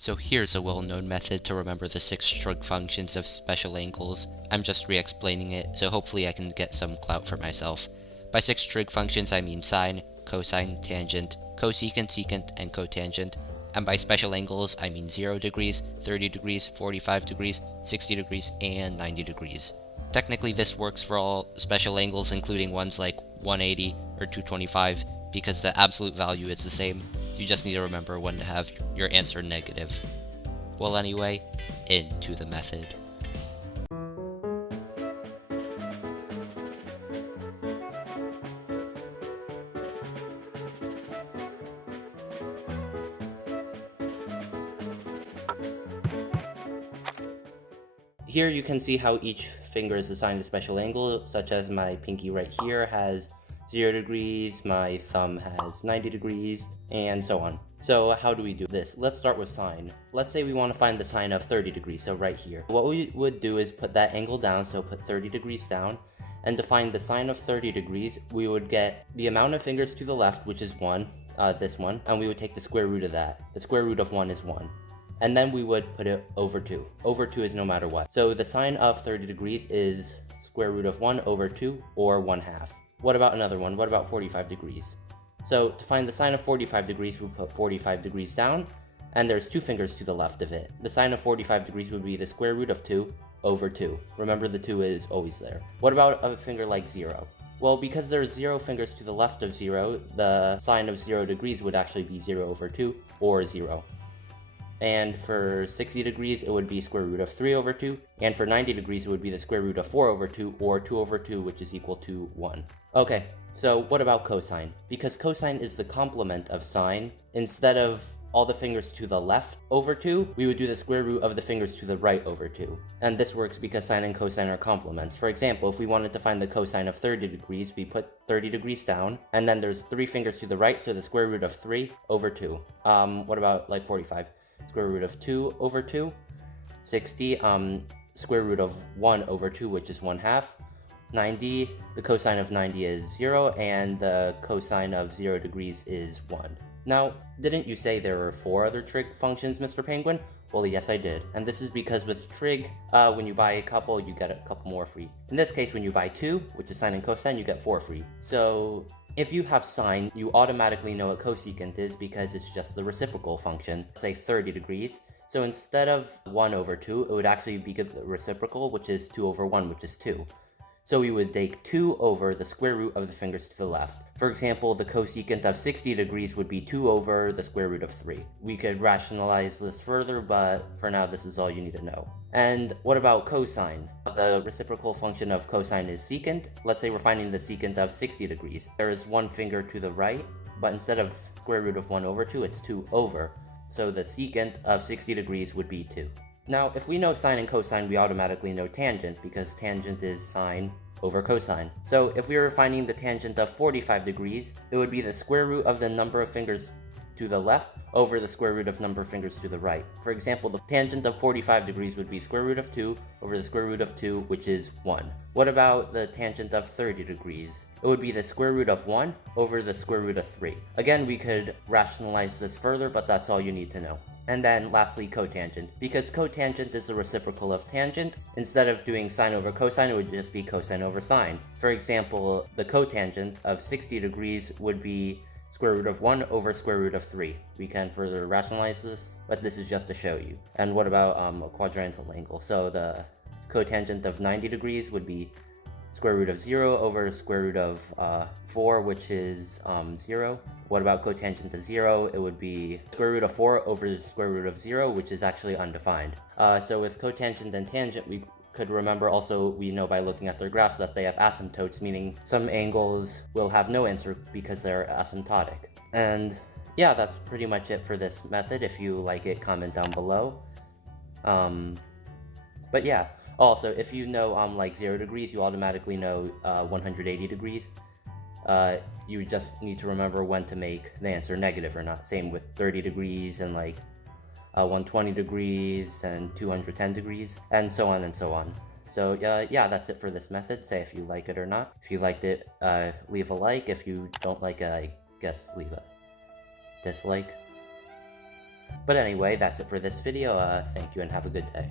So here's a well-known method to remember the 6 trig functions of special angles. I'm just re-explaining it, so hopefully I can get some clout for myself. By 6 trig functions I mean sine, cosine, tangent, cosecant, secant, and cotangent. And by special angles I mean 0 degrees, 30 degrees, 45 degrees, 60 degrees, and 90 degrees. Technically this works for all special angles including ones like 180 or 225 because the absolute value is the same. You just need to remember when to have your answer negative. Well anyway, into the method. Here you can see how each finger is assigned a special angle, such as my pinky right here has 0 degrees, my thumb has 90 degrees, and so on. So how do we do this? Let's start with sine. Let's say we want to find the sine of 30 degrees, so right here. What we would do is put that angle down, so put 30 degrees down, and to find the sine of 30 degrees, we would get the amount of fingers to the left, which is 1, this one, and we would take the square root of that. The square root of 1 is 1. And then we would put it over 2. Over 2 is no matter what. So the sine of 30 degrees is square root of 1 over 2, or 1/2. What about another one? What about 45 degrees? So to find the sine of 45 degrees, we put 45 degrees down, and there's 2 fingers to the left of it. The sine of 45 degrees would be the square root of 2 over 2. Remember, the 2 is always there. What about a finger like 0? Well, because there's 0 fingers to the left of 0, the sine of 0 degrees would actually be 0 over 2, or 0. And for 60 degrees, it would be square root of 3 over 2. And for 90 degrees, it would be the square root of 4 over 2, or 2 over 2, which is equal to 1. Okay, so what about cosine? Because cosine is the complement of sine, instead of all the fingers to the left over 2, we would do the square root of the fingers to the right over 2. And this works because sine and cosine are complements. For example, if we wanted to find the cosine of 30 degrees, we put 30 degrees down, and then there's 3 fingers to the right, so the square root of 3 over 2. What about like 45? Square root of 2 over 2, 60, square root of 1 over 2, which is 1/2, 90, the cosine of 90 is 0, and the cosine of 0 degrees is 1. Now, didn't you say there were 4 other trig functions, Mr. Penguin? Well, yes, I did. And this is because with trig, when you buy a couple, you get a couple more free. In this case, when you buy 2, which is sine and cosine, you get 4 free. So if you have sine, you automatically know what cosecant is because it's just the reciprocal function, say 30 degrees. So instead of 1 over 2, it would actually be the reciprocal, which is 2 over 1, which is 2. So we would take 2 over the square root of the fingers to the left. For example, the cosecant of 60 degrees would be 2 over the square root of 3. We could rationalize this further, but for now this is all you need to know. And what about cosine? The reciprocal function of cosine is secant. Let's say we're finding the secant of 60 degrees. There is 1 finger to the right, but instead of square root of 1 over 2, it's 2 over. So the secant of 60 degrees would be 2. Now, if we know sine and cosine, we automatically know tangent, because tangent is sine over cosine. So if we were finding the tangent of 45 degrees, it would be the square root of the number of fingers to the left over the square root of number of fingers to the right. For example, the tangent of 45 degrees would be square root of 2 over the square root of 2, which is 1. What about the tangent of 30 degrees? It would be the square root of 1 over the square root of 3. Again, we could rationalize this further, but that's all you need to know. And then lastly, cotangent. Because cotangent is the reciprocal of tangent, instead of doing sine over cosine, it would just be cosine over sine. For example, the cotangent of 60 degrees would be square root of 1 over square root of 3. We can further rationalize this, but this is just to show you. And what about a quadrantal angle? So the cotangent of 90 degrees would be square root of 0 over square root of 4, which is 0. What about cotangent to 0? It would be square root of 4 over square root of 0, which is actually undefined. So with cotangent and tangent, we could remember also, we know by looking at their graphs that they have asymptotes, meaning some angles will have no answer because they're asymptotic. And yeah, that's pretty much it for this method. If you like it, comment down below. But yeah, also, if you know like 0 degrees, you automatically know 180 degrees. You just need to remember when to make the answer negative or not. Same with 30 degrees and like 120 degrees and 210 degrees, and so on and so on. So yeah, that's it for this method. Say if you like it or not. If you liked it, leave a like. If you don't like it, I guess leave a dislike. But anyway, that's it for this video. Thank you and have a good day.